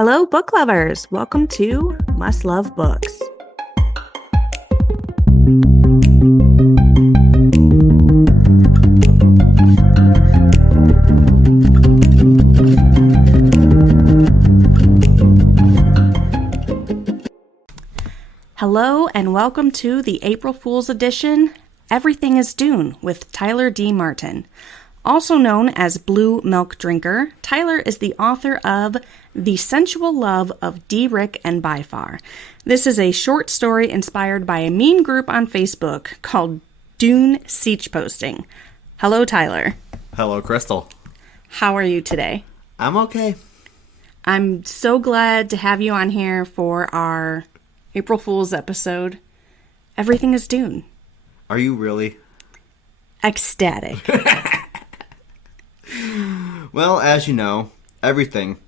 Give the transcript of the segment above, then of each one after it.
Hello, book lovers. Welcome to Must Love Books. Hello, and welcome to the April Fool's edition, Everything is Dune with Tyler D. Martin. Also known as Blue Milk Drinker, Tyler is the author of The Sensual Love of D. Rick and Byfar. This is a short story inspired by a meme group on Facebook called Dune Siege Posting. Hello, Tyler. Hello, Krystle. How are you today? I'm okay. I'm so glad to have you on here for our April Fool's episode. Everything is Dune. Are you really? Ecstatic. Well, as you know, everything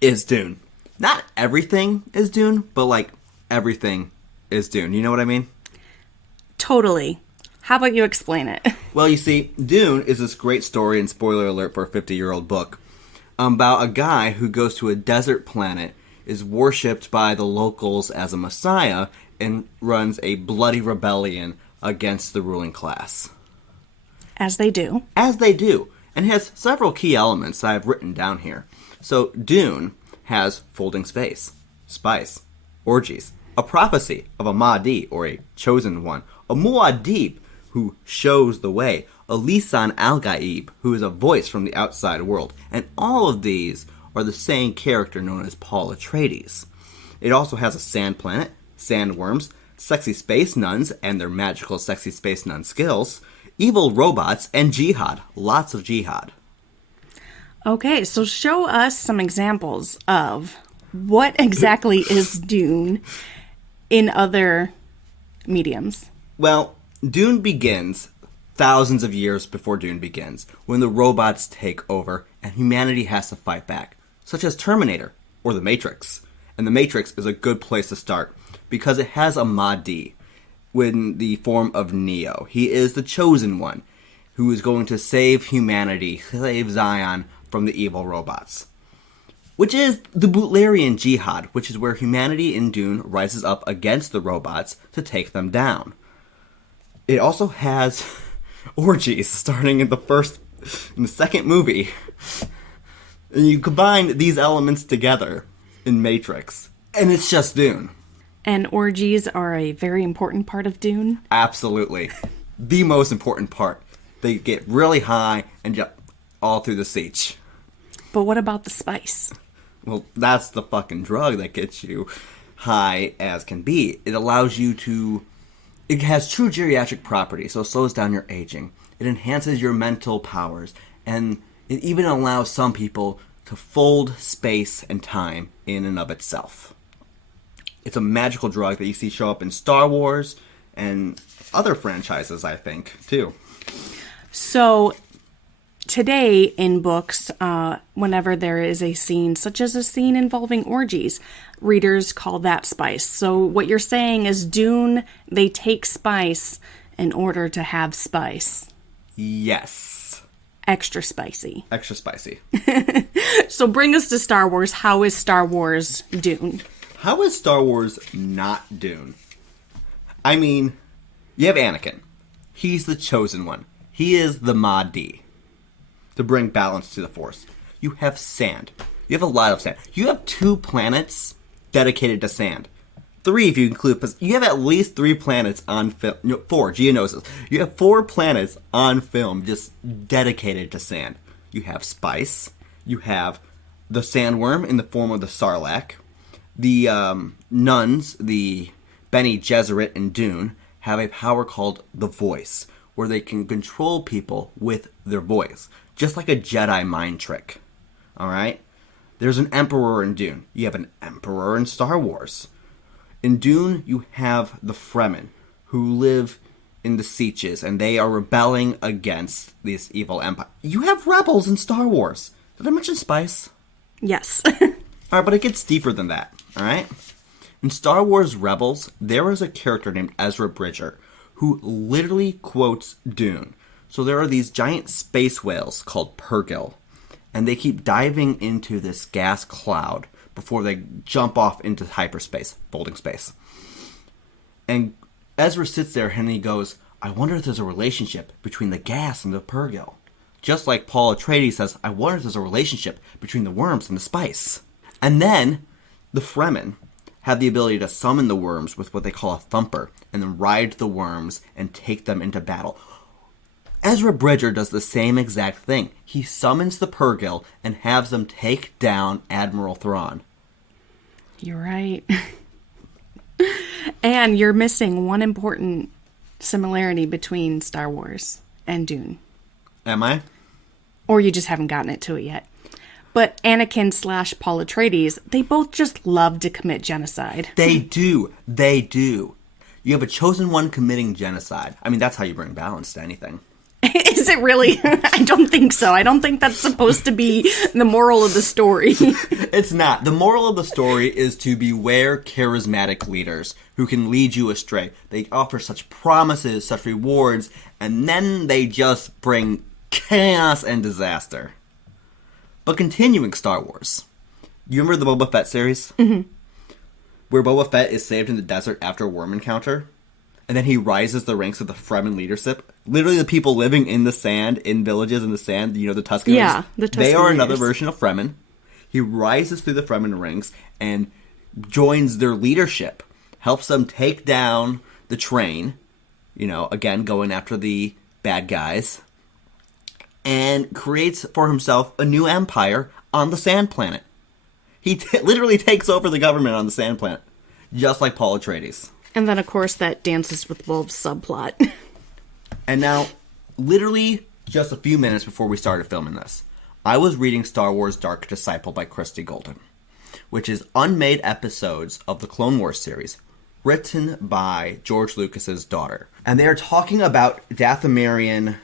is Dune. Not everything is Dune, but like everything is Dune. You know what I mean? Totally. How about you explain it? Well, you see, Dune is this great story, and spoiler alert for a 50-year-old book, about a guy who goes to a desert planet, is worshipped by the locals as a messiah, and runs a bloody rebellion against the ruling class. As they do. As they do. And has several key elements I have written down here. So, Dune has folding space, spice, orgies, a prophecy of a Mahdi, or a chosen one, a Muad'Dib, who shows the way, a Lisan al-Gaib, who is a voice from the outside world. And all of these are the same character known as Paul Atreides. It also has a sand planet, sandworms, sexy space nuns and their magical sexy space nun skills, evil robots, and jihad. Lots of jihad. Okay, so show us some examples of what exactly is Dune in other mediums. Well, Dune begins thousands of years before Dune begins, when the robots take over and humanity has to fight back, such as Terminator or The Matrix. And The Matrix is a good place to start because it has a Mahdi in the form of Neo. He is the chosen one who is going to save humanity, save Zion from the evil robots. Which is the Butlerian Jihad, which is where humanity in Dune rises up against the robots to take them down. It also has orgies starting in the second movie. And you combine these elements together in Matrix, and it's just Dune. And orgies are a very important part of Dune? Absolutely. The most important part. They get really high and jump all through the siege. But what about the spice? Well, that's the fucking drug that gets you high as can be. It allows you to... It has true geriatric properties, so it slows down your aging. It enhances your mental powers, and it even allows some people to fold space and time in and of itself. It's a magical drug that you see show up in Star Wars and other franchises, I think, too. So, today in books, whenever there is a scene, such as a scene involving orgies, readers call that spice. So, what you're saying is Dune, they take spice in order to have spice. Yes. Extra spicy. Extra spicy. So, bring us to Star Wars. How is Star Wars Dune? How is Star Wars not Dune? I mean, you have Anakin. He's the chosen one. He is the Mahdi to bring balance to the Force. You have sand. You have a lot of sand. You have 2 planets dedicated to sand. 3 if you include... You have at least 3 planets on film. No, 4. Geonosis. You have 4 planets on film just dedicated to sand. You have spice. You have the sandworm in the form of the Sarlacc. The nuns, the Bene Gesserit in Dune, have a power called the Voice, where they can control people with their voice, just like a Jedi mind trick. Alright? There's an Emperor in Dune. You have an Emperor in Star Wars. In Dune, you have the Fremen, who live in the Sieges, and they are rebelling against this evil empire. You have rebels in Star Wars. Did I mention spice? Yes. Alright, but it gets deeper than that. Alright? In Star Wars Rebels, there is a character named Ezra Bridger who literally quotes Dune. So there are these giant space whales called Purrgil, And they keep diving into this gas cloud before they jump off into hyperspace, folding space. And Ezra sits there and he goes, I wonder if there's a relationship between the gas and the purgil. Just like Paul Atreides says, I wonder if there's a relationship between the worms and the spice. And then the Fremen have the ability to summon the worms with what they call a thumper, and then ride the worms and take them into battle. Ezra Bridger does the same exact thing. He summons the purgil and has them take down Admiral Thrawn. You're right. And you're missing one important similarity between Star Wars and Dune. Am I? Or you just haven't gotten it to it yet. But Anakin / Paul Atreides, they both just love to commit genocide. They do. They do. You have a chosen one committing genocide. I mean, that's how you bring balance to anything. Is it really? I don't think so. I don't think that's supposed to be the moral of the story. It's not. The moral of the story is to beware charismatic leaders who can lead you astray. They offer such promises, such rewards, and then they just bring chaos and disaster. But continuing Star Wars. You remember the Boba Fett series? Mm-hmm. Where Boba Fett is saved in the desert after a worm encounter? And then he rises the ranks of the Fremen leadership. Literally the people living in the sand, in villages in the sand, you know, the Tusken Raiders. Yeah, the Tusken They are Raiders. another version of Fremen. He rises through the Fremen ranks and joins their leadership. Helps them take down the train. You know, again, going after the bad guys. And creates for himself a new empire on the sand planet. He literally takes over the government on the sand planet. Just like Paul Atreides. And then, of course, that Dances with Wolves subplot. And now, literally just a few minutes before we started filming this, I was reading Star Wars Dark Disciple by Krystle Hope, which is unmade episodes of the Clone Wars series, written by George Lucas's daughter. And they are talking about Dathomirian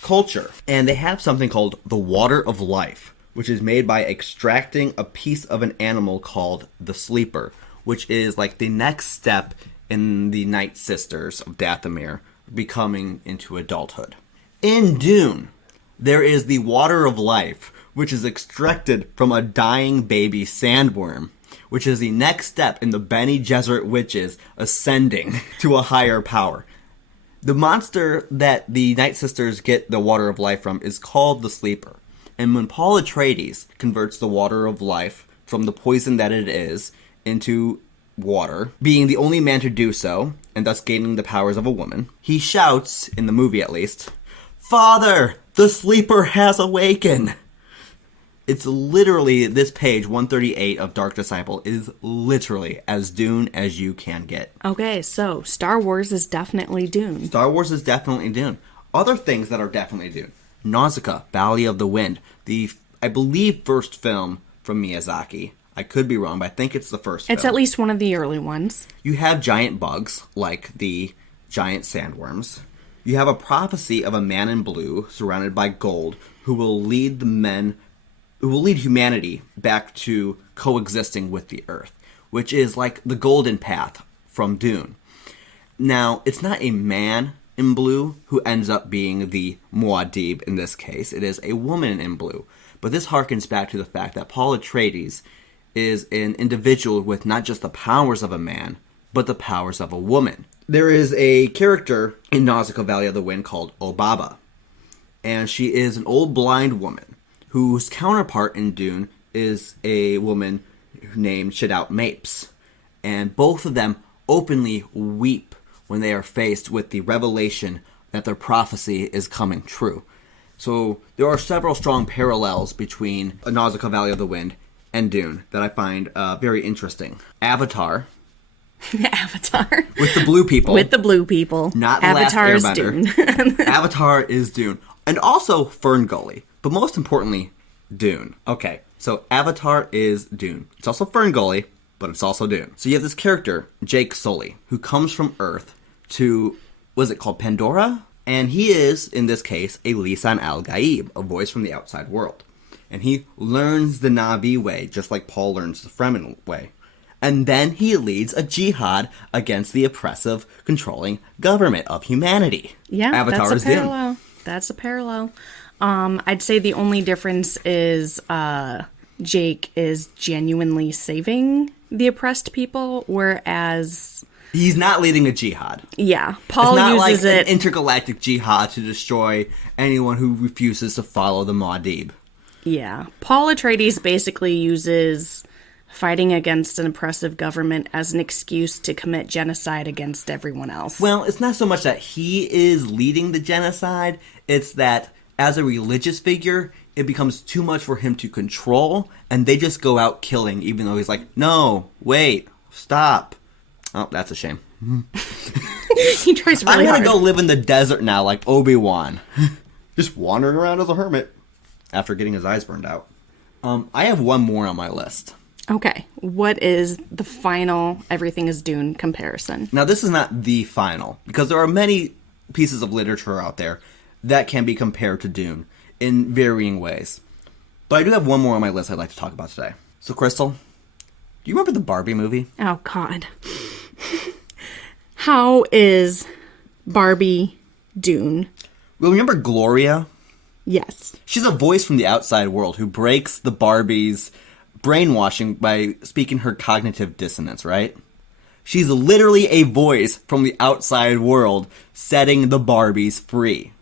culture. And they have something called the Water of Life, which is made by extracting a piece of an animal called the Sleeper, which is like the next step in the Night Sisters of Dathomir becoming into adulthood. In Dune, there is the Water of Life, which is extracted from a dying baby sandworm, which is the next step in the Bene Gesserit witches ascending to a higher power. The monster that the Night Sisters get the Water of Life from is called the Sleeper. And when Paul Atreides converts the Water of Life from the poison that it is into water, being the only man to do so, and thus gaining the powers of a woman, he shouts, in the movie at least, "Father, the Sleeper has awakened!" It's literally, this page, 138 of Dark Disciple, is literally as Dune as you can get. Okay, so Star Wars is definitely Dune. Star Wars is definitely Dune. Other things that are definitely Dune. Nausicaa, Valley of the Wind, the, I believe, first film from Miyazaki. I could be wrong, but I think it's the first film. It's at least one of the early ones. You have giant bugs, like the giant sandworms. You have a prophecy of a man in blue, surrounded by gold, who will lead humanity back to coexisting with the Earth, which is like the golden path from Dune. Now, it's not a man in blue who ends up being the Muad'Dib in this case. It is a woman in blue. But this harkens back to the fact that Paul Atreides is an individual with not just the powers of a man, but the powers of a woman. There is a character in Nausicaa Valley of the Wind called Obaba, and she is an old blind woman whose counterpart in Dune is a woman named Shadout Mapes. And both of them openly weep when they are faced with the revelation that their prophecy is coming true. So there are several strong parallels between Nausicaa Valley of the Wind and Dune that I find very interesting. Avatar. Avatar. With the blue people. With the blue people. Not the Avatar is Last Dune. Airbender. Avatar is Dune. And also Fern Gully. But most importantly, Dune. Okay, so Avatar is Dune. It's also Fern Gully, but it's also Dune. So you have this character, Jake Sully, who comes from Earth to, what is it called, Pandora? And he is, in this case, a Lisan al-Gaib, a voice from the outside world. And he learns the Na'vi way, just like Paul learns the Fremen way. And then he leads a jihad against the oppressive, controlling government of humanity. Yeah, Avatar that's is a Dune. parallel. That's a parallel. I'd say the only difference is Jake is genuinely saving the oppressed people, whereas... He's not leading a jihad. Yeah, Paul uses an intergalactic jihad to destroy anyone who refuses to follow the Muad'Dib. Yeah, Paul Atreides basically uses fighting against an oppressive government as an excuse to commit genocide against everyone else. Well, it's not so much that he is leading the genocide, it's that as a religious figure, it becomes too much for him to control, and they just go out killing, even though he's like, no, wait, stop. Oh, that's a shame. He tries really hard. I'm gonna go live in the desert now like Obi-Wan. Just wandering around as a hermit after getting his eyes burned out. I have one more on my list. Okay, what is the final Everything is Dune comparison? Now, this is not the final, because there are many pieces of literature out there that can be compared to Dune in varying ways. But I do have one more on my list I'd like to talk about today. So, Krystle, do you remember the Barbie movie? Oh, God. How is Barbie Dune? Well, remember Gloria? Yes. She's a voice from the outside world who breaks the Barbie's brainwashing by speaking her cognitive dissonance, right? She's literally a voice from the outside world setting the Barbies free.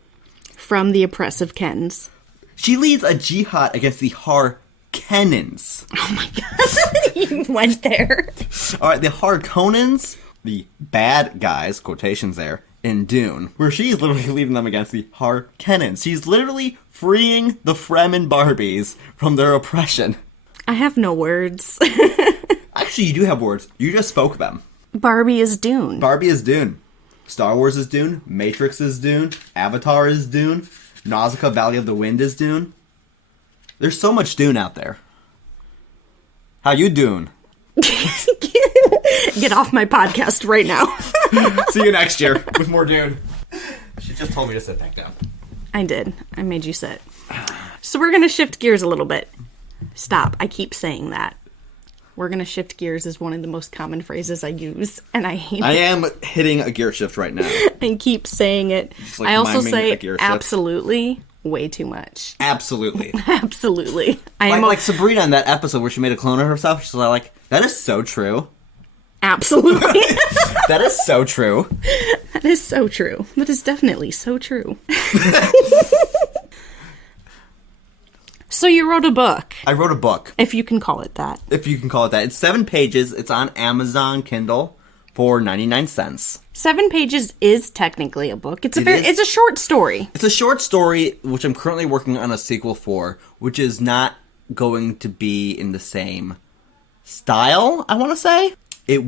From the oppressive Kens. She leads a jihad against the Harkonnens. Oh my God. You went there. Alright, the Harkonnens, the bad guys, quotations there, in Dune, where she's literally leading them against the Harkonnens. She's literally freeing the Fremen Barbies from their oppression. I have no words. Actually, you do have words. You just spoke them. Barbie is Dune. Barbie is Dune. Star Wars is Dune. Matrix is Dune. Avatar is Dune. Nausicaa Valley of the Wind is Dune. There's so much Dune out there. How you Dune? Get off my podcast right now. See you next year with more Dune. She just told me to sit back down. I did. I made you sit. So we're going to shift gears a little bit. Stop. I keep saying that. We're going to shift gears is one of the most common phrases I use, and I hate it. I am hitting a gear shift right now. I keep saying it. Like I also say gear absolutely way too much. Absolutely. Absolutely. Like Sabrina in that episode where she made a clone of herself. She's like, that is so true. Absolutely. That is so true. That is so true. That is definitely so true. So you wrote a book. I wrote a book. If you can call it that. If you can call it that. It's 7 pages. It's on Amazon Kindle for 99 cents. 7 pages is technically a book. It's a short story. It's a short story, which I'm currently working on a sequel for, which is not going to be in the same style, I want to say. It's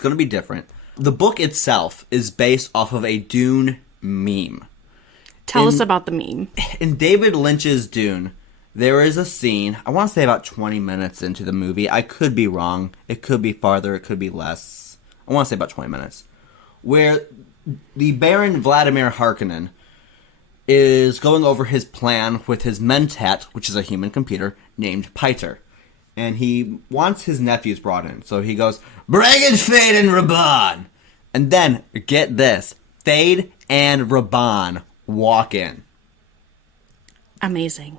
going to be different. The book itself is based off of a Dune meme. Tell us about the meme. In David Lynch's Dune, there is a scene, I want to say about 20 minutes into the movie. I could be wrong. It could be farther. It could be less. I want to say about 20 minutes. Where the Baron Vladimir Harkonnen is going over his plan with his Mentat, which is a human computer, named Piter. And he wants his nephews brought in. So he goes, bring in Fade and Raban! And then, get this, Fade and Raban walk in. Amazing.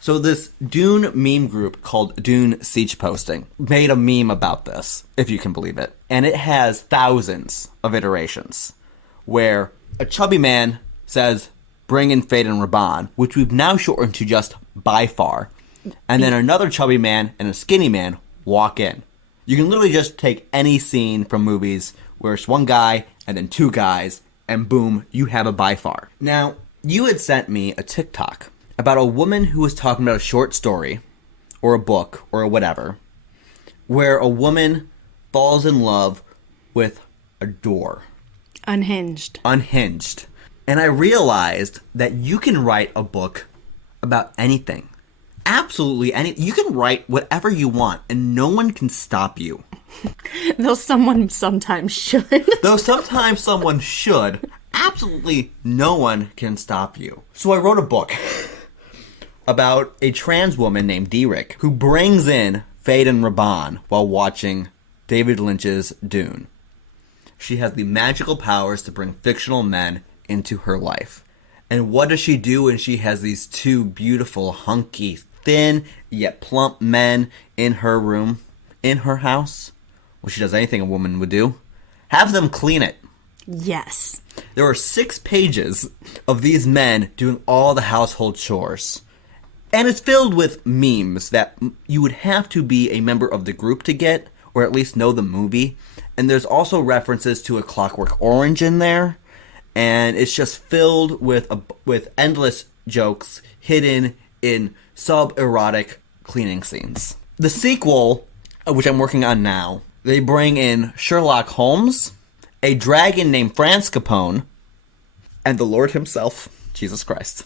So this Dune meme group called Dune Siege Posting made a meme about this, if you can believe it. And it has thousands of iterations where a chubby man says, bring in Fade and Raban, which we've now shortened to just by far. And then another chubby man and a skinny man walk in. You can literally just take any scene from movies where it's one guy and then two guys, and boom, you have a by far. Now, you had sent me a TikTok about a woman who was talking about a short story, or a book, or whatever, where a woman falls in love with a door. Unhinged. And I realized that you can write a book about anything. Absolutely anything. You can write whatever you want, and no one can stop you. Though someone sometimes should. Absolutely no one can stop you. So I wrote a book about a trans woman named Derek who brings in Fade and Raban while watching David Lynch's Dune. She has the magical powers to bring fictional men into her life. And what does she do when she has these two beautiful, hunky, thin, yet plump men in her room, in her house? Well, she does anything a woman would do. Have them clean it. Yes. There are 6 pages of these men doing all the household chores. And it's filled with memes that you would have to be a member of the group to get, or at least know the movie. And there's also references to A Clockwork Orange in there. And it's just filled with endless jokes hidden in sub-erotic cleaning scenes. The sequel, which I'm working on now, they bring in Sherlock Holmes, a dragon named Franz Capone, and the Lord himself, Jesus Christ.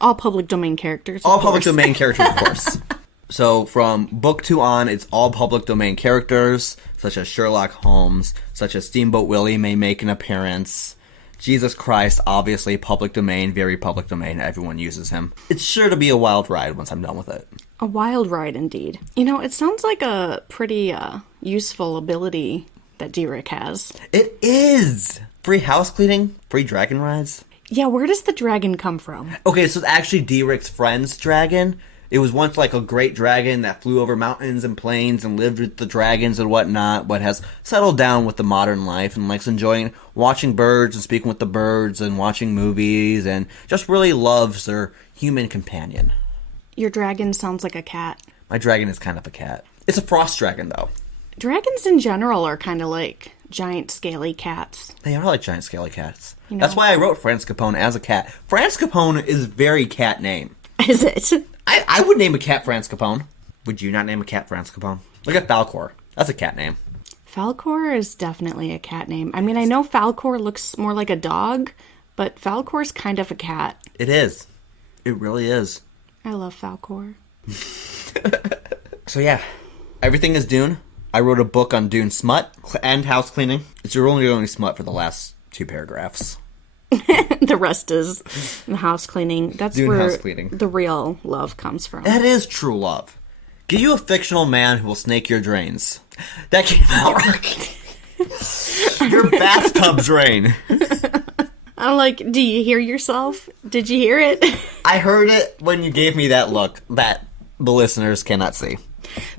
All public domain characters. All public domain characters, of course. So from book 2 on, it's all public domain characters, such as Sherlock Holmes, such as Steamboat Willie may make an appearance. Jesus Christ, obviously public domain, very public domain. Everyone uses him. It's sure to be a wild ride once I'm done with it. A wild ride, indeed. You know, it sounds like a pretty useful ability that Derek has. It is! Free house cleaning, free dragon rides. Yeah, where does the dragon come from? Okay, so it's actually Derek's friend's dragon. It was once like a great dragon that flew over mountains and plains and lived with the dragons and whatnot, but has settled down with the modern life and likes enjoying watching birds and speaking with the birds and watching movies and just really loves their human companion. Your dragon sounds like a cat. My dragon is kind of a cat. It's a frost dragon, though. Dragons in general are kind of like giant scaly cats. They are like giant scaly cats. You know? That's why I wrote Franz Capone as a cat. Franz Capone is a very cat name. Is it? I would name a cat Franz Capone. Would you not name a cat Franz Capone? Look at Falcor. That's a cat name. Falcor is definitely a cat name. I mean, I know Falcor looks more like a dog, but Falcor's kind of a cat. It is. It really is. I love Falcor. So yeah, everything is Dune. I wrote a book on Dune smut and house cleaning. It's only smut for the last 2 paragraphs. The rest is the house cleaning. That's Dune where house cleaning. The real love comes from. That is true love. Get you a fictional man who will snake your drains. That came out right. Your bathtub drain. I'm like, do you hear yourself? Did you hear it? I heard it when you gave me that look that the listeners cannot see.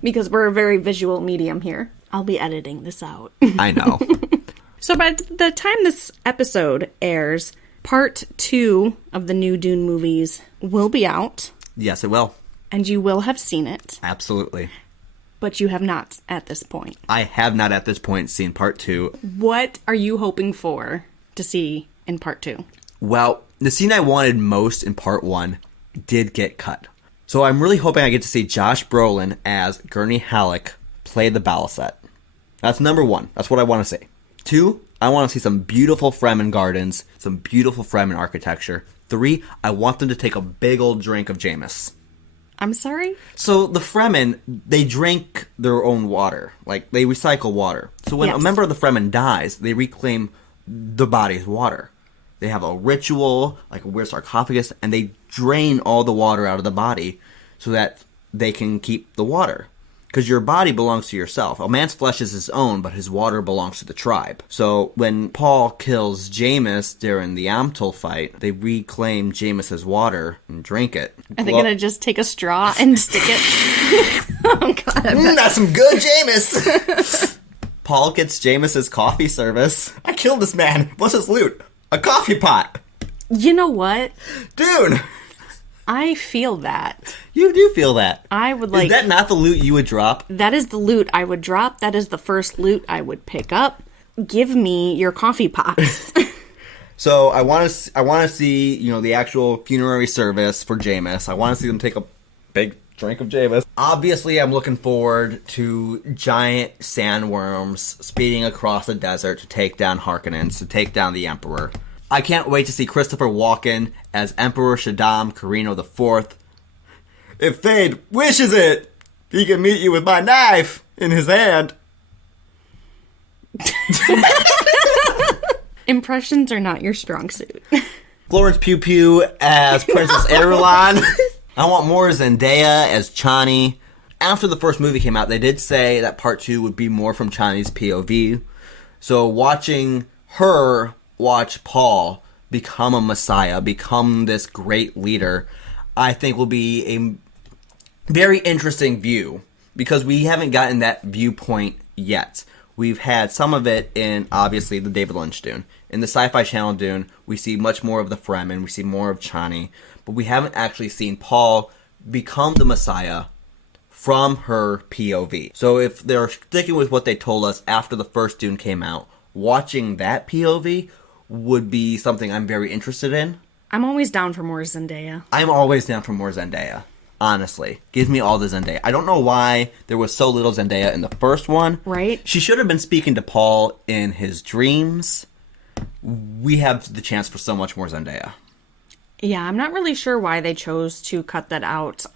Because we're a very visual medium here. I'll be editing this out. I know. So by the time this episode airs, part 2 of the new Dune movies will be out. Yes, it will. And you will have seen it. Absolutely. But you have not at this point. I have not at this point seen part 2. What are you hoping for to see in part 2? Well, the scene I wanted most in part 1 did get cut. So I'm really hoping I get to see Josh Brolin as Gurney Halleck play the Balasset. That's number 1. That's what I want to see. 2, I want to see some beautiful Fremen gardens, some beautiful Fremen architecture. 3, I want them to take a big old drink of Jameis. I'm sorry? So the Fremen, they drink their own water. Like, they recycle water. So when a member of the Fremen dies, they reclaim the body's water. They have a ritual, like a weird sarcophagus, and they drain all the water out of the body so that they can keep the water. Because your body belongs to yourself. A man's flesh is his own, but his water belongs to the tribe. So when Paul kills Jameis during the Amtul fight, they reclaim Jameis's water and drink it. Are they going to just take a straw and stick it? Oh, God. That's some good Jameis! Paul gets Jameis's coffee service. I killed this man. What's his loot? A coffee pot. You know what? Dude. I feel that. You do feel that. I would like... Is that not the loot you would drop? That is the loot I would drop. That is the first loot I would pick up. Give me your coffee pots. So I want to see, the actual funerary service for Jameis. I want to see them take a big drink of Jameis. Obviously, I'm looking forward to giant sandworms speeding across the desert to take down Harkonnens, to take down the Emperor. I can't wait to see Christopher Walken as Emperor Shaddam Carino IV. If fate wishes it, he can meet you with my knife in his hand. Impressions are not your strong suit. Florence Pugh Pugh as Princess Irulan. I want more Zendaya as Chani. After the first movie came out, they did say that part 2 would be more from Chani's POV. So watching her watch Paul become a messiah, become this great leader, I think will be a very interesting view, because we haven't gotten that viewpoint yet. We've had some of it in, obviously, the David Lynch Dune. In the Sci-Fi Channel Dune, we see much more of the Fremen, we see more of Chani, but we haven't actually seen Paul become the Messiah from her POV. So if they're sticking with what they told us after the first Dune came out, watching that POV would be something I'm very interested in. I'm always down for more Zendaya. I'm always down for more Zendaya. Honestly. Give me all the Zendaya. I don't know why there was so little Zendaya in the first one. Right. She should have been speaking to Paul in his dreams. We have the chance for so much more Zendaya. Yeah, I'm not really sure why they chose to cut that out.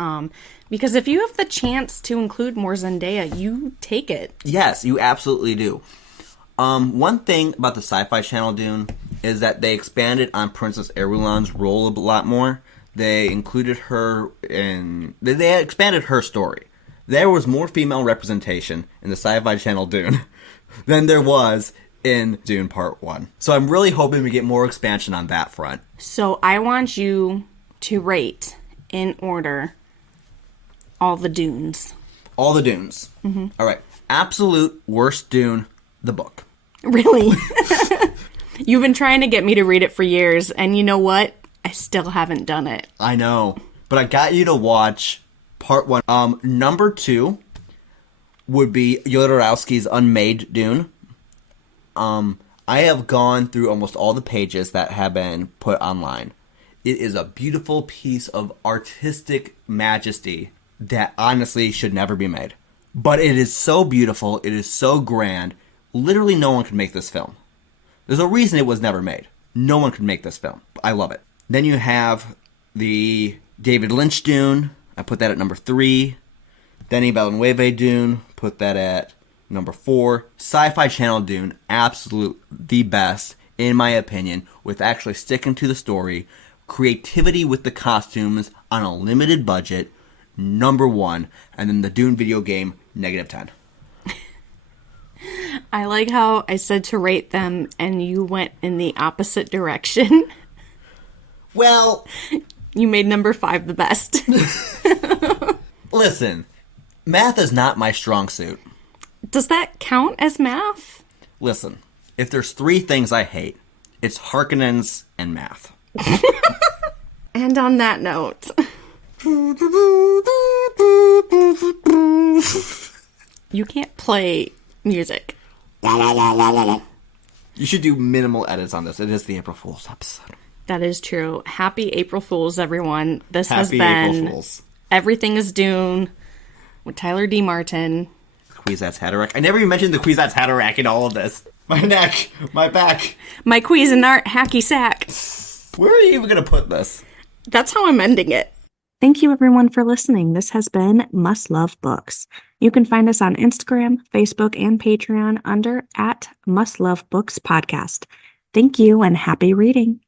Because if you have the chance to include more Zendaya, you take it. Yes, you absolutely do. One thing about the Sci-Fi Channel Dune is that they expanded on Princess Irulan's role a lot more. They included her in... They expanded her story. There was more female representation in the Sci-Fi Channel Dune than there was in Dune Part 1. So I'm really hoping we get more expansion on that front. So I want you to rate, in order, all the Dunes. All the Dunes. Mm-hmm. All right. Absolute worst Dune, the book. Really? You've been trying to get me to read it for years, and you know what? I still haven't done it. I know. But I got you to watch Part 1. Number 2 would be Jodorowsky's Unmade Dune. I have gone through almost all the pages that have been put online. It is a beautiful piece of artistic majesty that honestly should never be made. But it is so beautiful. It is so grand. Literally no one could make this film. There's a reason it was never made. No one could make this film. I love it. Then you have the David Lynch Dune. I put that at number 3. Denis Villeneuve Dune. Put that at number 4. Sci-Fi Channel Dune. Absolute the best, in my opinion, with actually sticking to the story. Creativity with the costumes on a limited budget. Number 1. And then the Dune video game, -10. I like how I said to rate them, and you went in the opposite direction. Well, you made number 5 the best. Listen, math is not my strong suit. Does that count as math? Listen, if there's 3 things I hate, it's Harkonnens and math. And on that note... You can't play music. You should do minimal edits on this. It is the April Fool's episode. That is true. Happy April Fools, everyone. This has Happy been April Fools. Everything is Dune with Tyler D. Martin. Kwisatz Haderach. I never even mentioned the Kwisatz Haderach in all of this. My neck, my back. My Cuisinart hacky sack. Where are you even going to put this? That's how I'm ending it. Thank you everyone for listening. This has been Must Love Books. You can find us on Instagram, Facebook, and Patreon under @MustLoveBooksPodcast. Thank you and happy reading.